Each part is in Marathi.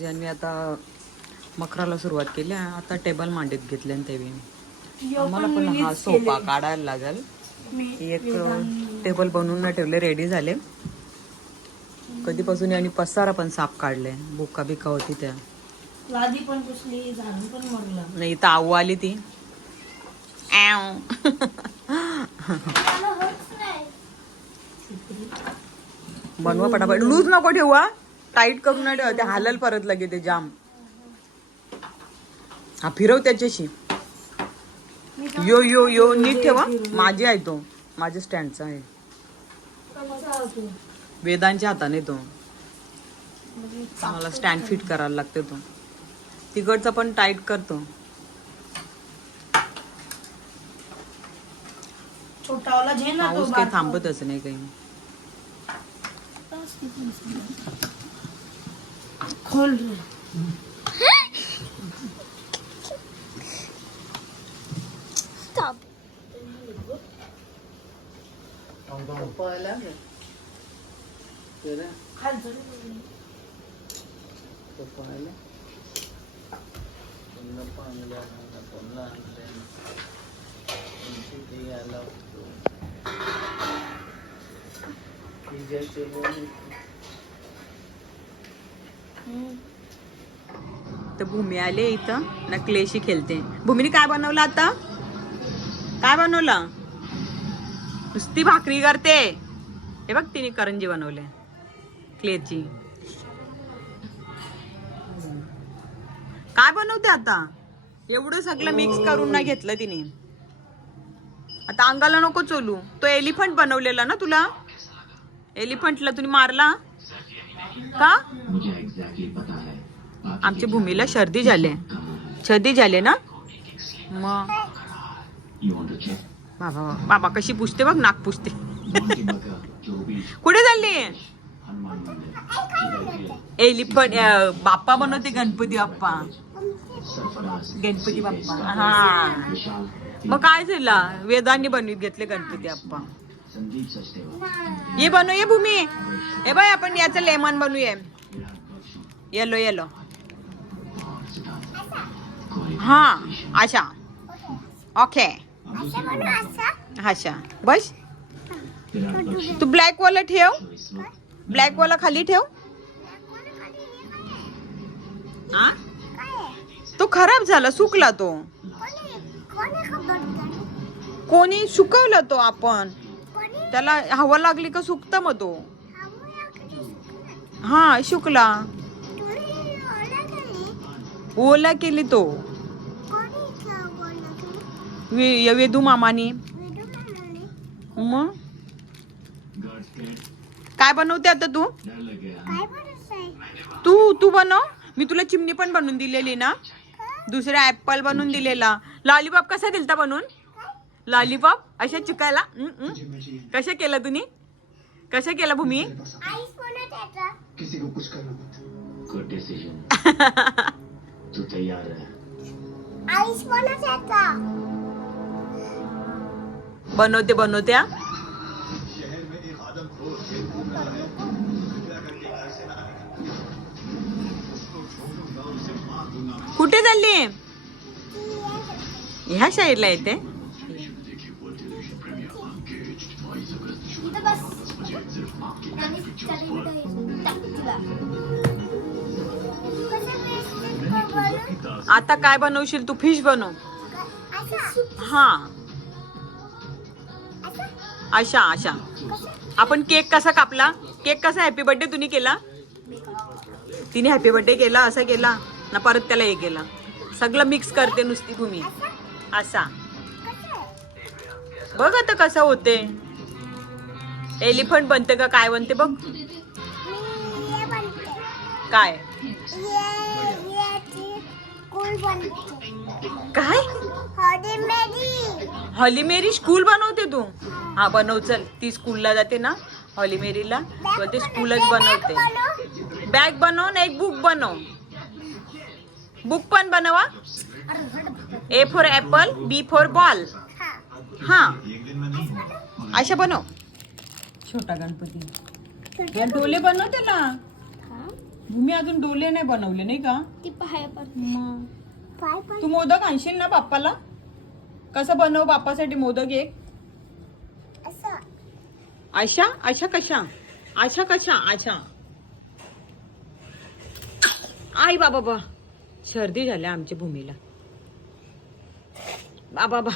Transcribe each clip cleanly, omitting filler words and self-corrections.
आज यांनी आता मखराला सुरुवात केली. आता टेबल मांडीत घेतले आणि तेवी आम्हाला पण हा सोफा काढायला लागेल. एक टेबल बनवून ठेवले, रेडी झाले कधीपासून. आणि पसारा पण साफ काढले, बुका बिका होती त्या लादी पण पुसली, झाडून पण मारलं. नाही तर आऊ आली ती बनवा पटापट. लूज नको ठेवा, टाईट करून नाही ठेवा, ते हालल परत लगे ते जाम. हा फिरव त्याच्याशी. यो यो यो नीट ठेवा. माझी आहे तो, माझ्या स्टँडचा आहे. वेदांच्या हाताने तो मला स्टँड फिट करायला लागते. तो तिकडचा पण टाईट करतो. छोटावाला झे ना, पाऊस काही थांबतच नाही काही. खोल तर भूमी आले इथं ना, क्लेशी खेळते. भूमीने काय बनवलं आता? काय बनवलं? नुसती भाकरी करते. हे बघ, तिने करंजी बनवले क्लेची. काय बनवते आता? एवढं सगळं मिक्स करून ना घेतलं तिने. आता अंगाला नको चोलू. तो एलिफंट बनवलेला ना तुला, एलिफंटला तुम्ही मारला का? आमच्या भूमीला सर्दी झाले ना. मग बाबा बाबा कशी पुसते बघ, नाक पुसते. कुठे चालली? एलिफंट बाप्पा बनवते, गणपती बाप्पा. हा, मग काय झालं? वेदांनी बनवीत घेतले गणपती बाप्पा. ये बनव, ये भूमी. हे बाय, आपण याचं लेमन बनवूया. Yellow yellow. हा अशा. ओके अशा. बस. तू ब्लॅक वाला ठेव, ब्लॅक वाला खाली ठेव. हा, तो खराब झाला, सुकला तो. कोणी सुकवला तो? आपण त्याला हवा लागली का सुकत मग तो. हा सुकला, ओला केली तो. वेदू मामानी. मग काय बनवते आता तू? तू बनव. मी तुला चिमणी पण बनवून दिलेली ना, दुसरा ऍपल बनवून दिलेला. लॉलीपॉप कसा दिलता बनवून? लॉलीपॉप अशा चिकायला. कशा केला तुम्ही? कशा केला भूमी? तू तैयार है? बनवते. कुठे चालली? ह्या साईडला येते. आता काय बनवशील तू? फिश बनव. हा अशा. आपण केक कसा कापला? केक कसा हॅपी बर्थडे तुम्ही केला? तिने हॅपी बर्थडे केला, असा केला ना, परत त्याला हे केला. सगळं मिक्स करते नुसती भूमी. असा बघ आता कसं होते. एलिफंट बनते का काय बनते बघ. काय काय हॉली मेरी स्कूल बनवते तू? हा बनव, चल. ती स्कूलला जाते ना, हॉली मेरीला, ते स्कूलच बनवते. बॅग बनव ना, एक बुक बनव. बुक पण बनवा. A for apple, B for ball. हा अशा बनव. छोटा गणपती. डोले बनव त्याला. भूमी अजून डोले नाही बनवले नाही का? ती पाय पण मग पाय पण तू मोदक आणशील ना बाप्पाला? कसं बनव बाप्पासाठी मोदक एक? असं आशा आशा कशा आशा कशा आशा आई बाबा बा सर्दी झाल्या आमच्या भूमीला बाबा बा.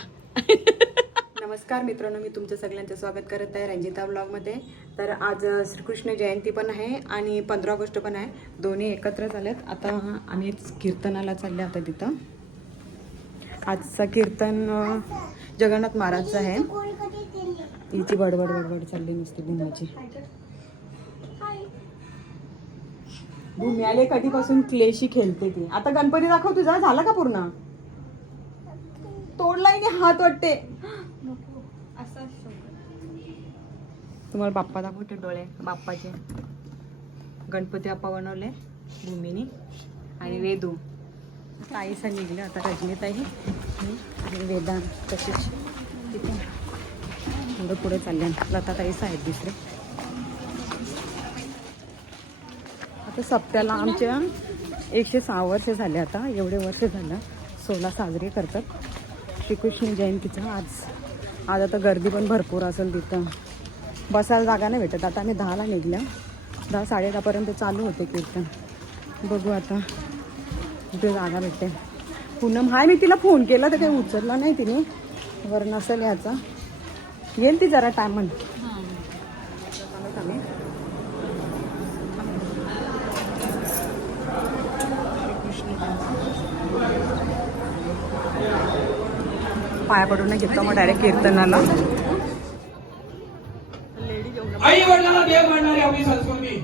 नमस्कार मित्रांनो, मी तुमचं सगळ्यांचं स्वागत करत आहे रंजिता ब्लॉगमध्ये. तर आज श्रीकृष्ण जयंती पण आहे आणि 15 ऑगस्ट पण आहे, दोन्ही एकत्र झालेत. आता आम्ही कीर्तनाला चालले आता तिथं. आजचं कीर्तन जगन्नाथ महाराजचं आहे. हिची बडबड बडबड चालली नुसती भूमीची. भूमी आले कधीपासून क्लेशी खेळते ती. आता गणपती दाखव तुझा, झाला का पूर्ण? तोडलाय की हात वाटते. तुम्हाला बाप्पा दाखवते डोळे बाप्पाचे. गणपती बाप्पा बनवले भूमीनी आणि वेदू. ताईसा निघले आता, रजनीताई आणि वेदांत तसेच तिथे थोडं पुढे चालले. लता ताईसा आहेत दुसरे. आता सप्त्याला आमच्या 106 वर्ष झाले. आता एवढे वर्ष झालं 16 साजरे करतात श्रीकृष्ण जयंतीचं. आज आता गर्दी पण भरपूर असेल तिथं. बसायला जागा नाही भेटत. आता आम्ही 10ला निघल्या, 10 साडे 10पर्यंत चालू होते कीर्तन. बघू आता कुठे जागा भेटते. पूनम हाय, मी तिला फोन केला तर काही उचलला नाही तिने. वर नसेल याचा, येईल ती जरा टाइम म्हण. पाया पडून घेतो मग डायरेक्ट कीर्तनाला. आई वडिलांना देव मानणारी आपली संस्कृती.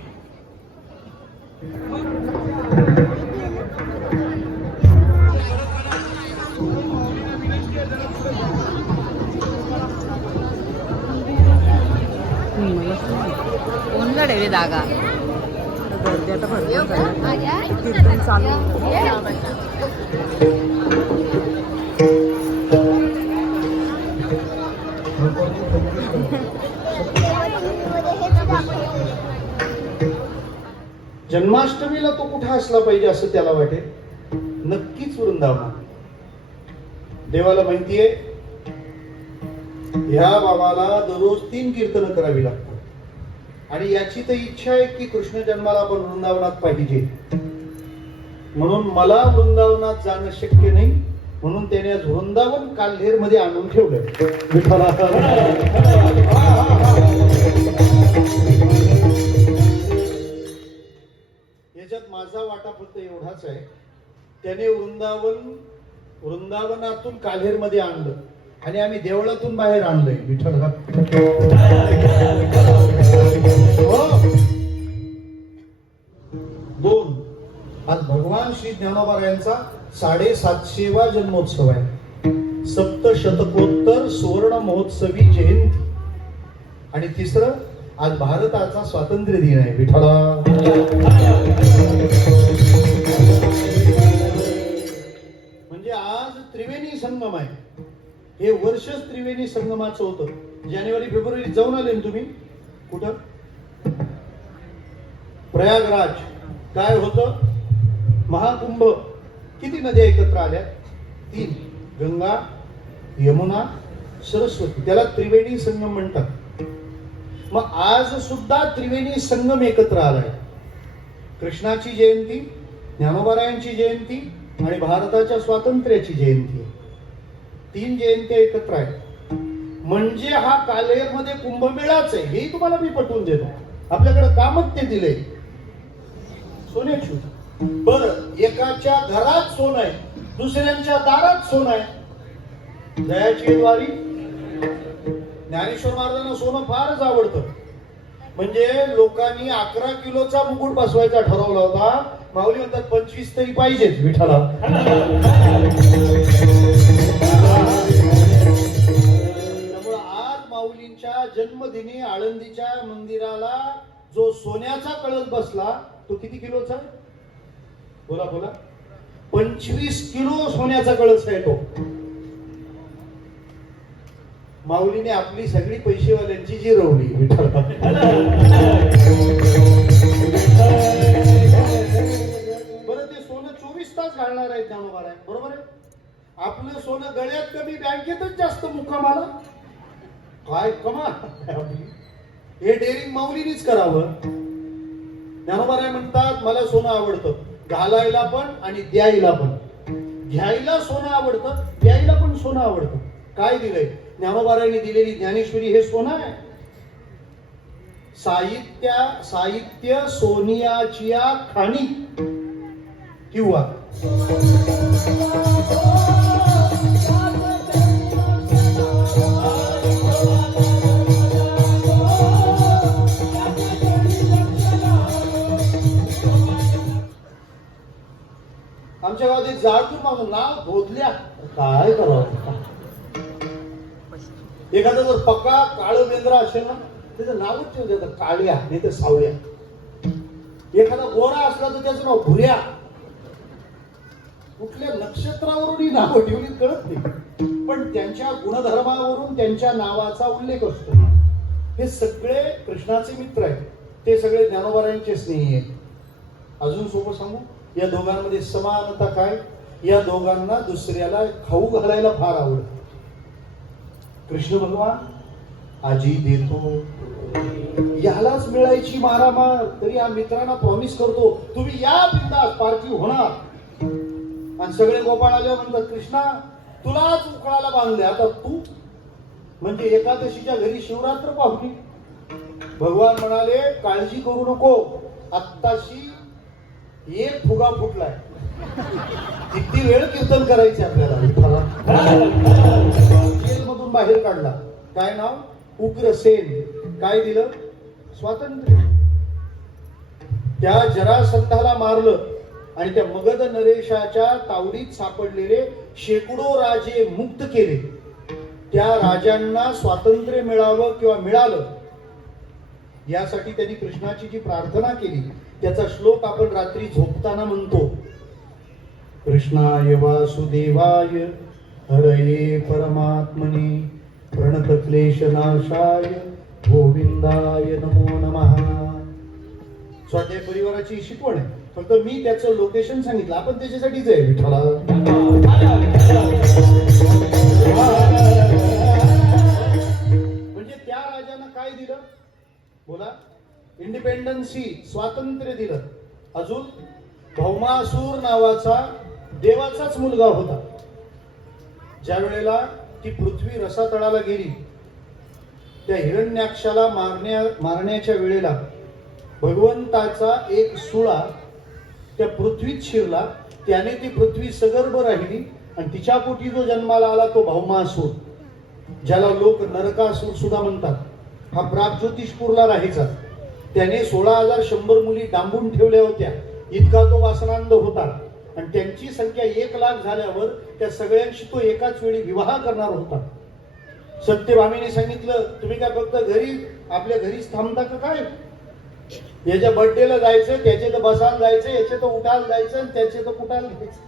कोण रे जागा गर्दी आता भरपूर झाली. कीर्तन चालू. जन्माष्टमीला तो कुठे असला पाहिजे असं त्याला वाटेल. नक्कीच वृंदावन. देवाला माहितीये ह्या बाबाला दररोज 3 कीर्तन करावी लागतात आणि याची तर इच्छा आहे की कृष्ण जन्माला आपण वृंदावनात पाहिजे. म्हणून मला वृंदावनात जाणं शक्य नाही, म्हणून त्याने आज वृंदावन काल्हेर मध्ये आणून ठेवलं. याच्यात माझा वाटा फक्त एवढाच आहे, त्याने वृंदावनातून काल्हेर मध्ये आणलं आणि आम्ही देवळातून बाहेर आणलंय. विठ्ठल 2 आज भगवान श्री ज्ञानोबा यांचा 750वा जन्मोत्सव आहे. 7 सुवर्ण महोत्सवी जयंती. आणि 3 आज भारताचा स्वातंत्र्य दिन आहे. विठ्ठला म्हणजे आज त्रिवेणी संगम आहे. हे वर्षच त्रिवेणी संगमाचं होतं. जानेवारी फेब्रुवारी जाऊन आले ना तुम्ही? कुठं? प्रयागराज. काय होतं? महाकुंभ. किती नद्या एकत्र आल्या? 3. गंगा, यमुना, सरस्वती. त्याला त्रिवेणी संगम म्हणतात. मग आज सुद्धा त्रिवेणी संगम एकत्र आलाय. कृष्णाची जयंती, ज्ञानोबारायांची जयंती आणि भारताच्या स्वातंत्र्याची जयंती. 3 जयंत्या एकत्र आहेत. म्हणजे हा काल्हेर मध्ये कुंभमेळाच आहे. हेही तुम्हाला मी पटवून देतो. आपल्याकडे कामच ते दिले सोन्याची. बर, एकाच्या घरात सोनं आहे, दुसऱ्यांच्या दारात सोनं आहे. दयाची द्वारी. ज्ञानेश्वर महाराजांना सोनं फारच आवडतं. म्हणजे लोकांनी 11 किलोचा मुकुट बसवायचा ठरवला होता. माऊली म्हणतात 25 तरी पाहिजेच. विठ्ठला त्यामुळे आज माऊलींच्या जन्मदिनी आळंदीच्या मंदिराला जो सोन्याचा कळस बसला तो किती किलोचा? बोला बोला. 25 किलो सोन्याचा कळस आहे तो. माऊलीने आपली सगळी पैसेवाल्यांची जिरवली. घालणार आहेत ज्ञानोबा राय, बरोबर आहे. आपलं सोनं गळ्यात कमी, बँकेतच जास्त मुक्कामाला. काय कमाल आपली. हे डेअरिंग माऊलीनीच करावं. ज्ञानोबा राय म्हणतात मला सोनं आवडतं, घालायला पण आणि द्यायला पण. घ्यायला सोनं आवडतं, द्यायला पण सोनं आवडतं. काय दिलंय? ज्ञानोबा रायांनी दिलेली ज्ञानेश्वरी हे सोनं आहे. साहित्य सोनियाची खाणी किंवा आमच्या गावात एक जाळतूर माणूस नाव धोदल्या. काय करावं? एखादा जर पक्का काळ बेंद्रा असेल ना त्याचं नावच ठेवू देतात काळ्या नाही तर सावळ्या. एखादा गोरा असला तर त्याचं नाव भुऱ्या. कुठल्या नक्षत्रावरून नाव ठेवली कळत नाही, पण त्यांच्या गुणधर्मावरून त्यांच्या नावाचा उल्लेख असतो. हे सगळे कृष्णाचे मित्र आहेत, ते सगळे ज्ञानोबारायांचे स्नेही आहेत. अजून सोपं सांगू, या दोघांमध्ये समानता काय? या दोघांना दुसऱ्याला खाऊ घालायला फार आवडतं. कृष्ण भगवान आजी देतो, यालाच मिळायची मारामार, तरी या मित्रांना प्रॉमिस करतो तुम्ही या बिंदास, पार्टी होणार. आणि सगळे गोपाळ आले म्हणतात कृष्णा तुलाच उकळाला बांधले, आता तू. म्हणजे एकादशीच्या घरी शिवरात्र पाहुणी. भगवान म्हणाले काळजी करू नको, आत्ताशी एक फुगा फुटलाय, किती वेळ कीर्तन करायचे आपल्याला. जेलमधून बाहेर काढला. काय नाव? उग्रसेन. काय दिलं? स्वातंत्र्य. त्या जरासंधाला मारलं आणि त्या मगध नरेशाच्या तावडीत सापडलेले शेकडो राजे मुक्त केले. त्या राजांना स्वातंत्र्य मिळावं किंवा मिळालं यासाठी त्यांनी कृष्णाची जी प्रार्थना केली त्याचा श्लोक आपण रात्री झोपताना म्हणतो. कृष्णाय वासुदेवाय हरये परमात्मने प्रणतक्लेशनाशाय गोविंदाय नमो नमः. स्वाध्याय परिवाराची शिकवण आहे, फक्त मी त्याचं लोकेशन सांगितलं, आपण त्याच्यासाठीच आहे विठ्ठला. म्हणजे त्या राजानं काय दिलं? बोला. इंडिपेंडन्सी, स्वातंत्र्य दिलं. अजून भौमासूर नावाचा देवाचाच मुलगा होता. ज्या वेळेला ती पृथ्वी रसातळाला गेली, त्या हिरण्याक्षाला मारण्याच्या वेळेला भगवंताचा एक सुळा त्या पृथ्वीत शिरला. त्याने ती पृथ्वी सगर्भ राहिली आणि तिच्या पोटी जो जन्माला आला तो भौमासूर, ज्याला लोक नरकासूर सुद्धा म्हणतात. हा प्रागज्योतिषपूरला राहायचा. त्याने 16,100 मुली डांबून ठेवल्या होत्या, इतका तो वासनांध होता. आणि त्यांची संख्या 1,00,000 झाल्यावर त्या सगळ्यांशी तो एकाच वेळी विवाह करणार होता. सत्यभामीने सांगितलं तुम्ही काय फक्त घरी आपल्या घरीच थांबता का काय? याच्या बर्थडेला जायचं, त्याचे तर बसायला जायचं, याचे तर उठायला जायचं आणि त्याचे तर कुठायला जायचं.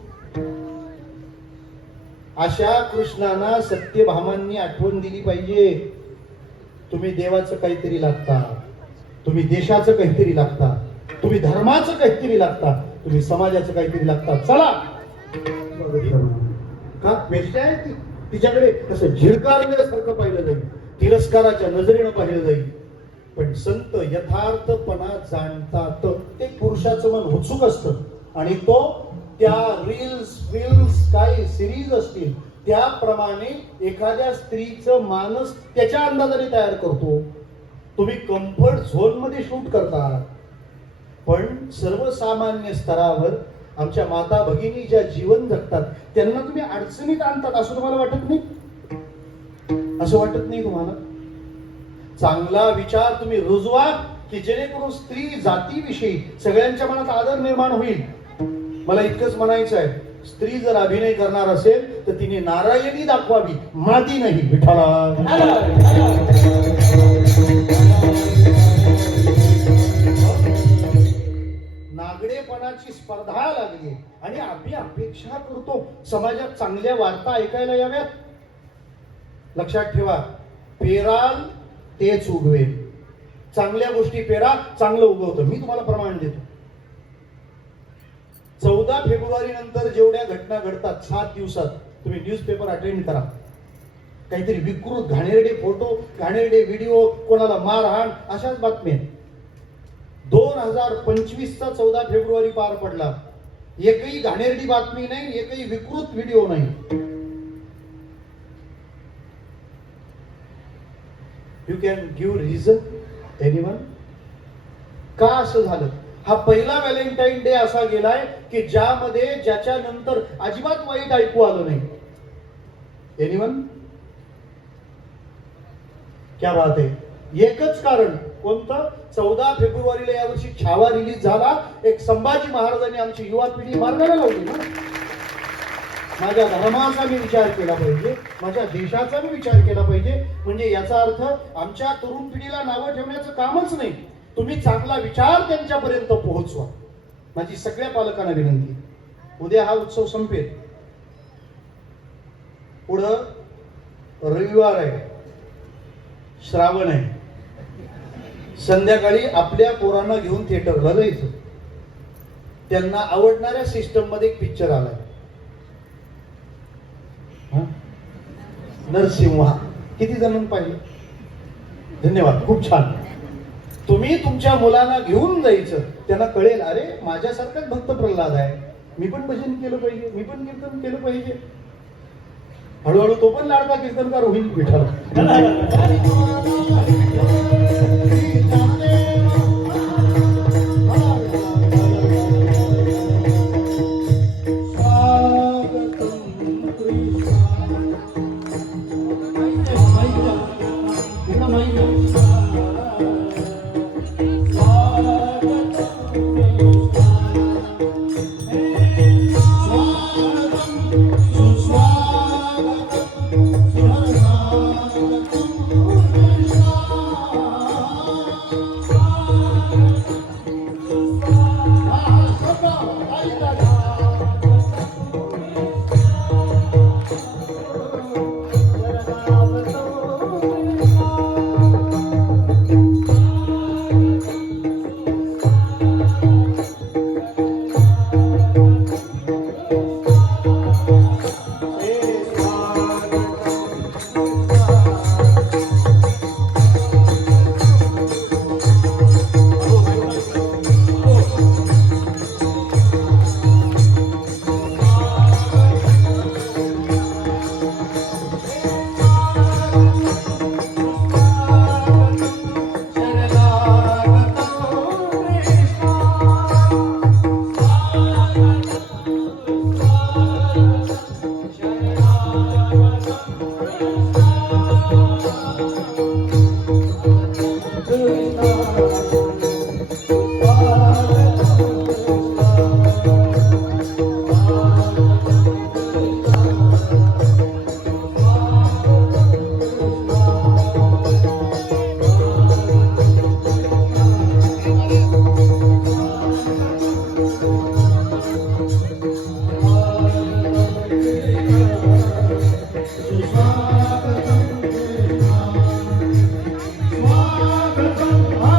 अशा कृष्णांना सत्यभामांनी आठवण दिली पाहिजे. तुम्ही देवाचं काहीतरी लागता, तुम्ही देशाचं काहीतरी लागता, तुम्ही धर्माचं काहीतरी लागता, तुम्ही समाजाचं काहीतरी लागता. चला. का वेश्या आहे ती? तिच्याकडे कसं झिडकारण्यासारखं पाहिलं जाईल, तिरस्काराच्या नजरेनं पाहिलं जाईल. पण संत यथार्थपणा जाणतात. ते पुरुषाचं मन उत्सुक असतं आणि तो त्या रील्स काय सिरीज असतील त्याप्रमाणे एखाद्या स्त्रीचं मानस त्याच्या अंदाजाने तयार करतो. तुम्ही कम्फर्ट झोन मध्ये शूट करता, पण सर्वसामान्य स्तरावर आमच्या माता भगिनी ज्या जीवन जगतात त्यांना तुम्ही अडचणीत आणतात. असं तुम्हाला वाटत नाही? असं वाटत नाही तुम्हाला? चांगला विचार तुम्ही रुजवा की जेणेकरून स्त्री जातीविषयी सगळ्यांच्या मनात आदर निर्माण होईल. मला इतकंच म्हणायचं आहे, स्त्री जर अभिनय करणार असेल तर तिने नारायणी दाखवावी, माती नाही. विठ्ठला. नागडेपणाची स्पर्धा लागली आणि आम्ही अपेक्षा करतो समाजात चांगल्या वार्ता ऐकायला याव्यात. लक्षात ठेवा, पेराल तेच उगवेल. चांगल्या गोष्टी पेरा, चांगलं उगवतं. मी तुम्हाला प्रमाण देतो. 14 फेब्रुवारी नंतर जेवढ्या घटना घडतात 7 दिवसात, तुम्ही न्यूजपेपर अटेंड करा. काहीतरी विकृत घाणेरडे फोटो, घाणेरडे व्हिडिओ, कोणाला मारहाण, अशाच बातम्या. 2025चा 14 फेब्रुवारी पार पडला, एकही घाणेरडी बातमी नाही, एकही विकृत व्हिडिओ नाही. You can give reason anyone? का असं झालं? हा पहिला व्हॅलेंटाईन डे असा गेलाय की ज्याच्या नंतर अजिबात वाईट ऐकू आलं नाही. एनीवन? क्या बात आहे. एकच कारण, कोणतं? 14 फेब्रुवारीला यावर्षी छावा रिलीज झाला. एक संभाजी महाराजांनी आमची युवा पिढी मार्गाला लावली ना. माझ्या धर्माचा मी विचार केला पाहिजे, माझ्या देशाचा मी विचार केला पाहिजे. म्हणजे याचा अर्थ आमच्या तरुण पिढीला नावं ठेवण्याचं कामच नाही. तुम्ही चांगला विचार त्यांच्यापर्यंत पोहोचवा. माझी सगळ्या पालकांना विनंती. उद्या हा उत्सव संपेल, पुढं रविवार आहे, श्रावण आहे. संध्याकाळी आपल्या पोरांना घेऊन थिएटरला जायचं. त्यांना आवडणाऱ्या सिस्टम मध्ये एक पिक्चर आलाय, नरसिंहा. किती जणांनी पाहिजे? धन्यवाद, खूप छान. तुम्ही तुमच्या मुलांना घेऊन जायचं, त्यांना कळेल अरे माझ्यासारखाच भक्त प्रल्हाद आहे, मी पण भजन केलं पाहिजे, मी पण कीर्तन केलं पाहिजे. हळूहळू तो पण लाडका कीर्तनकार होईल विठ्ठल. स्वागतम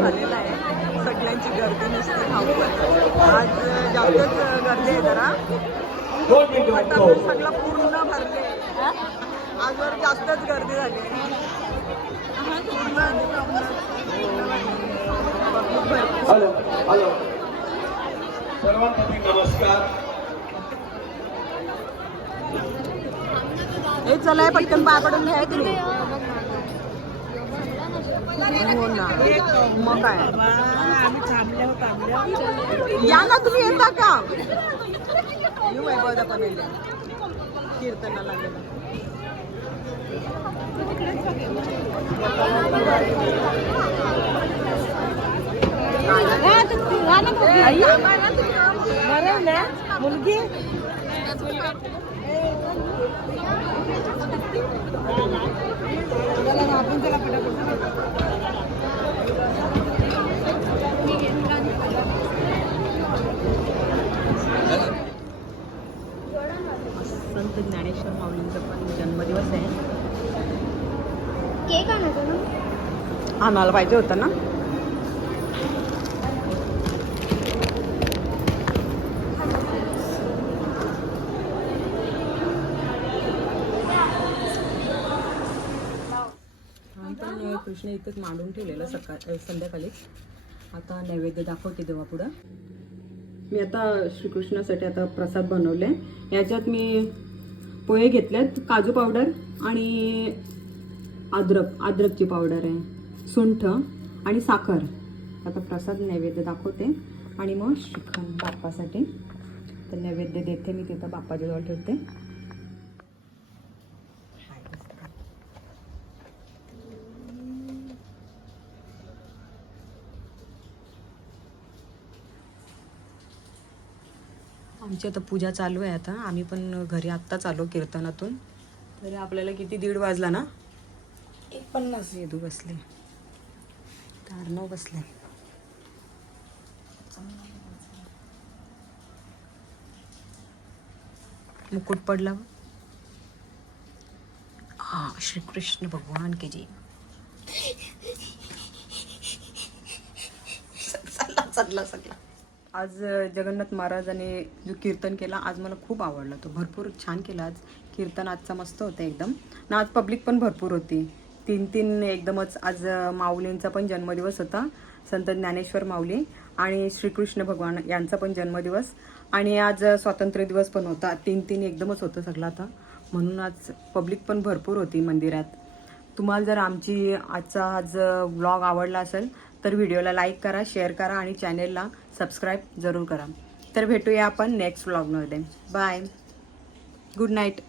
झालेला आहे. सगळ्यांची गर्दी नुसती थांबवत. आज जास्तच गर्दी आहे जरा. आता सगळं पूर्ण भरले. आजवर जास्तच गर्दी झाली. हॅलो हॅलो सर्वांप्रती नमस्कार. हे चला पटकन पाय पडून घ्या तुम्ही. हो ना मग काय या ना तुम्ही येता का? येऊ वैभवदा पण येईल कीर्तनाला गेला. मुलगी संत ज्ञानेश्वर माऊलींचा पण जन्मदिवस आहे. केक आणायचा ना? आणायला पाहिजे होतं ना. कृष्ण इथंच मांडून ठेवलेलं संध्याकाळी. आता नैवेद्य दाखवते देवा पुढं. मी आता श्रीकृष्णासाठी आता प्रसाद बनवले. याच्यात मी पोहे घेतलेत, काजू पावडर आणि अद्रकची पावडर आहे, सुंठ आणि साखर. आता प्रसाद नैवेद्य दाखवते आणि मग श्रीखंड बाप्पासाठी तर नैवेद्य देते मी तिथं बाप्पाजवळ ठेवते. आमची आता पूजा चालू आहे. आता आम्ही पण घरी आत्ताच आलो कीर्तनातून. तरी आपल्याला किती 1:30 वाजला ना. 1:50. येदू बसले, तारणव बसले. मुकुट पडला. हा, श्रीकृष्ण भगवान के जी. सगळा आज जगन्नाथ महाराजांनी जो कीर्तन केला आज मला खूप आवडला. तो भरपूर छान केला आज कीर्तन. आजचा मस्त होतं एकदम ना. आज पब्लिक पण भरपूर होती. 3 एकदमच. आज माऊलींचा पण जन्मदिवस होता, संत ज्ञानेश्वर माऊली आणि श्रीकृष्ण भगवान यांचा पण जन्मदिवस. आणि आज स्वातंत्र्य दिवस पण होता. 3 एकदमच होतं सगळं आता. म्हणून आज पब्लिक पण भरपूर होती मंदिरात. तुम्हाला जर आमची आज व्लॉग आवडला असेल तर व्हिडिओला लाईक करा, शेअर करा आणि चॅनेलला सबस्क्राईब जरूर करा. तर भेटूया आपण नेक्स्ट व्लॉगमध्ये. Bye, good night.